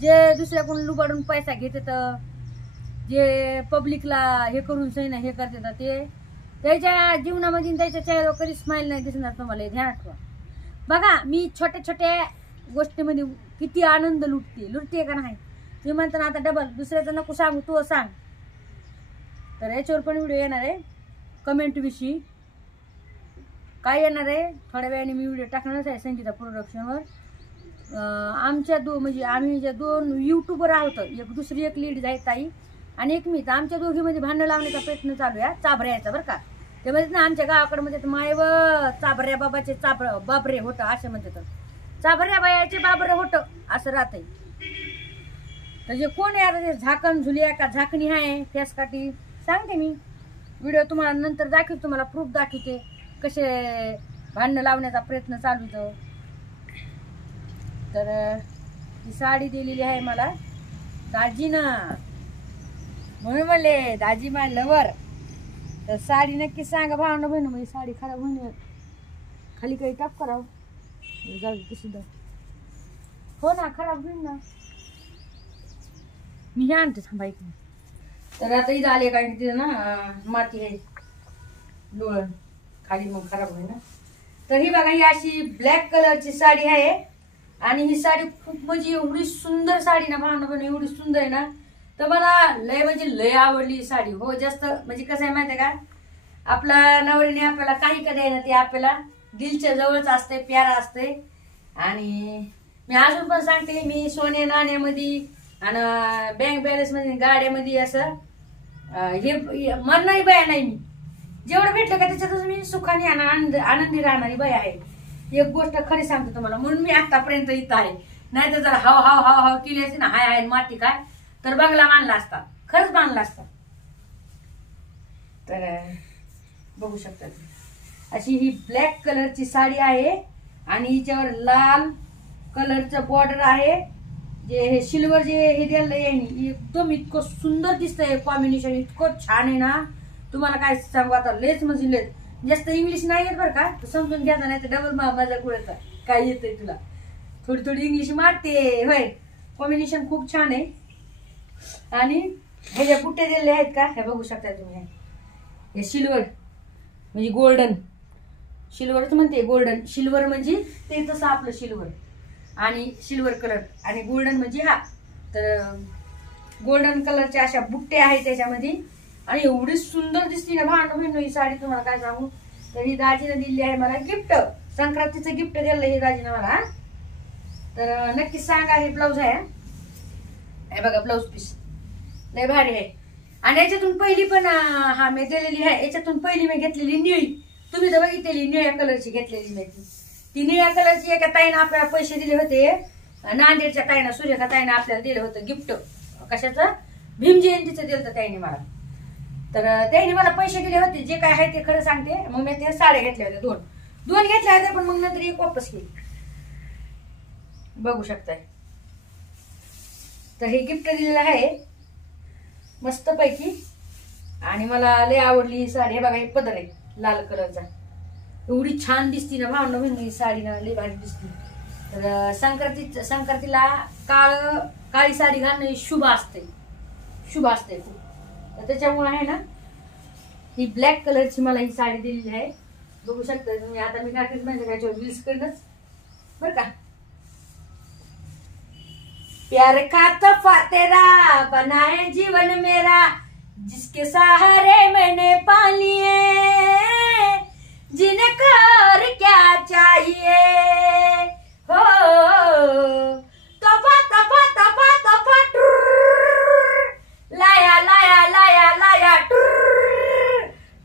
जे दुसऱ्याकडून लुबाडून पैसा घेतात, जे पब्लिकला हे करून सही ना हे करतात, ते त्याच्या जीवनामध्ये त्याच्या चेहऱ्यावर कधी स्माइल नाही दिसणार तुम्हाला, हे ध्यानात ठेवा. बघा मी छोट्या छोट्या गोष्टीमध्ये किती आनंद लुटते का नाही. तुम्ही म्हणता ना आता डबल दुसऱ्याचं नको सांगू, तू सांग. तर याच्यावर पण व्हिडिओ येणार आहे कमेंट विषयी. काय येणार आहे थोड्या वेळाने मी व्हिडिओ टाकणारच आहे संगीता प्रोडक्शनवर. आमच्या म्हणजे आम्ही ज्या 2 युट्यूबर आहोत, एक दुसरी एक लेडीज आहे ताई आणि एक मी, तर आमच्या दोघीमध्ये भांडण लावण्याचा प्रयत्न चालू आहे चाभऱ्याचा बरं का. ते म्हणतात ना आमच्या गावाकडे म्हणजे माय व चाभऱ्या बाबाचे बाबरे होतं असं म्हणतात, चाभऱ्या बायाचे बाबरे होतं असं राहतंय. तर जे कोण आहे आता ते झाकण झुलिया का झाकणी आहे फेसकाठी सांगते मी. व्हिडिओ तुम्हाला नंतर दाखवते, तुम्हाला प्रूफ दाखवते कसे भांडणं लावण्याचा प्रयत्न चालू होतं. तर ही साडी दिलेली आहे मला दाजीनं, म्हणून म्हणले दाजी माय लवर. तर साडी नक्की सांगा भावना बहिण, म्हणजे साडी खराब होणे खाली काही टाप करावं जाऊ कशी जाऊ. हो ना खराब होईल ना, मी हे आणते थांबा एक. तर आता इथं आले काय तिथे ना माती आहे डोळ खाली, मग खराब होईल ना. तर ही बघा ही अशी ब्लॅक कलरची साडी आहे आणि ही साडी खूप म्हणजे एवढी सुंदर साडी ना भावना बहिण, एवढी सुंदर आहे ना. तर मला लय म्हणजे लय आवडली साडी. हो जास्त म्हणजे कसं आहे माहिती आहे का, आपला नवरीने आपल्याला काही कधी आहे ना ते आपल्याला दिलच्या जवळच असते, प्यारा असते. आणि मी अजून पण सांगते, मी सोने नाण्यामध्ये आणि बँक बॅलन्स मध्ये गाड्यामध्ये असं हे म्हणणारी बाया नाही. मी जेवढं भेटलं का त्याच्यातच मी सुखाने आनंदी राहणारी बाया आहे. एक गोष्ट खरी सांगते तुम्हाला, म्हणून मी आतापर्यंत इथं आहे. नाही तर जर हाव हाव हाव हाव केली असते ना हाय हाय माती काय तर बंगला बांधला असता, खरंच बांधला असता. तर बघू शकता अशी ही ब्लॅक कलरची साडी आहे आणि हिच्यावर लाल कलरचं बॉर्डर आहे. जे हे सिल्वर जे हे दिलं आहे एकदम इतकं सुंदर दिसतंय, कॉम्बिनेशन इतकं छान आहे ना. तुम्हाला काय सांगू आता, लेच म्हणजे लेच. जास्त इंग्लिश नाही येत बरं का, तर समजून घ्यायचं नाही तर डबल माझा कुळाचा काय येतंय तुला. थोडी थोडी इंग्लिश मारते होय. कॉम्बिनेशन खूप छान आहे. आणि हे ज्या बुट्टे दिलेले आहेत का हे बघू शकता तुम्ही, हे सिल्वर म्हणजे गोल्डन, सिल्वरच म्हणते गोल्डन. सिल्वर म्हणजे ते तसं आपलं सिल्वर आणि सिल्वर कलर आणि गोल्डन म्हणजे हा. तर गोल्डन कलरच्या अशा बुट्टे आहेत त्याच्यामध्ये आणि एवढी सुंदर दिसते ना भांडण ही साडी, तुम्हाला काय सांगू. तर ही दाजीनं दिली आहे मला गिफ्ट, संक्रांतीचं गिफ्ट दिलं हे दाजीनं मला. तर नक्की सांगा. हे ब्लाऊज आहे, हे बघा ब्लाऊज पीस लय भारी आहे. आणि याच्यातून पहिली पण हा मी दिलेली आहे, याच्यातून पहिली मी घेतलेली निळी, तुम्ही तर बघितलेली निळ्या कलरची घेतलेली नाही. ती निळ्या कलरची एका ताईनं आपल्याला पैसे दिले होते, नांदेडच्या ताईनं सुरेखा ताईनं आपल्याला दिलं होतं गिफ्ट. कशाचं, भीम जयंतीचं दिलं होतं ताईने मला. तर त्यांनी मला पैसे दिले होते, जे काय आहे ते खरं सांगते. मग मी ते साड्या घेतल्या होत्या, दोन घेतल्या होत्या, पण मग नंतर एक वापस केली, बघू शकताय. तर हे गिफ्ट दिलेलं आहे मस्त पैकी आणि मला लय आवडली ही साडी. हे बघा हे पदर आहे लाल कलरचा, एवढी छान दिसती ना भावना बहिणी ही साडी ना, लय भारी दिसती. तर संक्रांतीला काळी साडी घालणं शुभ असते, शुभ असते खूप. तर त्याच्यामुळे आहे ना ही ब्लॅक कलरची मला ही साडी दिलेली आहे, बघू शकता तुम्ही. आता मी टाकत म्हणजे काय रील्स करणंच बरं का. प्यार का तोहफा तेरा बना है जीवन मेरा, जिसके सहारे मैंने पा लिए, जिन्हें कर क्या चाहिए हो. तोहफा तोहफा तोहफा तोहफा लाया लाया लाया लाया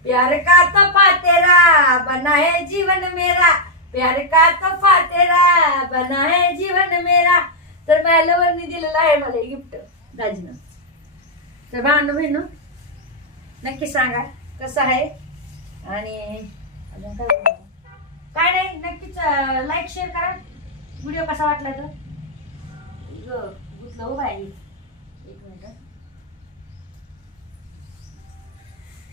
प्यार का तोहफा तेरा बना है जीवन मेरा, प्यार का तोहफा तेरा बना है जीवन मेरा. तर माझ्या लवरनी दिलेलं आहे मला गिफ्ट दाजीनं. तर भांडण बहिण नक्की सांगा कसं आहे आणि अजून काय नाही. नक्कीच लाईक शेअर करा. व्हिडिओ कसा वाटला तर गुतलं हो बाई. एक मिनिट,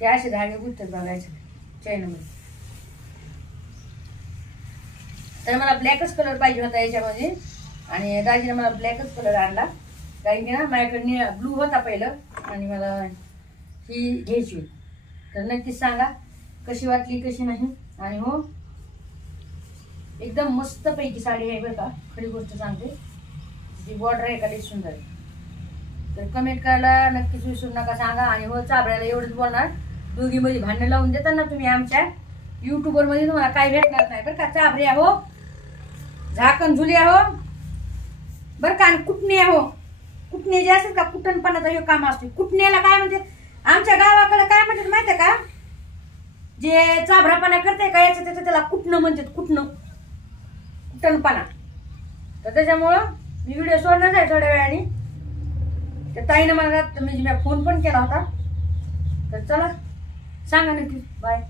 ते असे धागे गुततात बघायचे चैनमध्ये. तर मला ब्लॅकच कलर पाहिजे होता याच्यामध्ये आणि दाजीने मला ब्लॅकच कलर आणला. कारण की ना माझ्याकडे ब्लू होता पहिलं आणि मला ही घ्यायची होती. तर नक्कीच सांगा कशी वाटली कशी नाही. आणि हो एकदम मस्त पैकी साडी आहे बरं का. खरी गोष्ट सांगते, जी बॉर्डर आहे का लई सुंदर आहे. तर कमेंट करायला नक्कीच विसरू नका सांगा. आणि हो चाबऱ्याला एवढंच बोलणार, दोघी मध्ये भांडणं लावून देतात ना तुम्ही आमच्या युट्यूबर मध्ये, तुम्हाला काय भेटणार नाही बरं का. चाबऱ्या हो, झाकण झुल्या हो बरं का. आणि कुटणे हो, कुटणे जे असतात का कुटणपणाचा हे काम असते. कुटण्याला काय म्हणते आमच्या गावाकडे काय म्हणतात माहितीये का, जे चाभरापणा करते का याचं त्याचं त्याला कुटणं म्हणतात. कुटणपणा. तर त्याच्यामुळं मी व्हिडिओ सोडणार आहे थोड्या वेळाने. त्या ताईनं मला मी फोन पण केला होता. तर चला सांगा नक्की बाय.